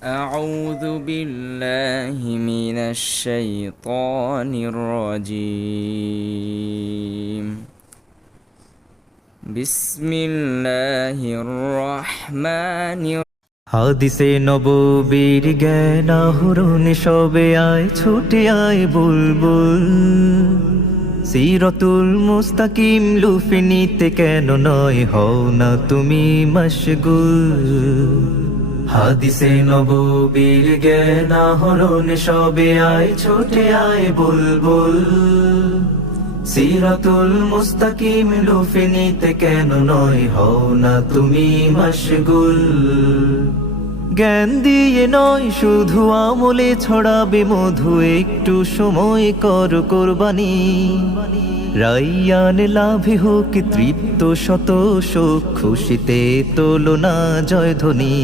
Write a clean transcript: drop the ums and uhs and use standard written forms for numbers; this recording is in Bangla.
أعوذ بالله من الشيطان الرجيم بسم الله الرحمن হাদিসে নববীর জ্ঞান আহরণে সবে আয় ছুটে আয় বুলবুল সিরাতুল মুস্তাকিম লুফে নিতে কেন নয় হও না তুমি মশগুল হাদিসে নববীর জ্ঞান আহরণে সবে আয় ছুটে আয় বুলবুল সিরাতুল মুস্তাকিম লুফে নিতে কেন নয় হও না তুমি মশগুল জ্ঞান দিয়ে নয় শুধু আমলে ছড়াবে মধু একটু সময় কর কোরবানি রাইয়ান লাভে হোক তৃপ্ত শত শোক খুশিতে তোলো না জয়ধ্বনি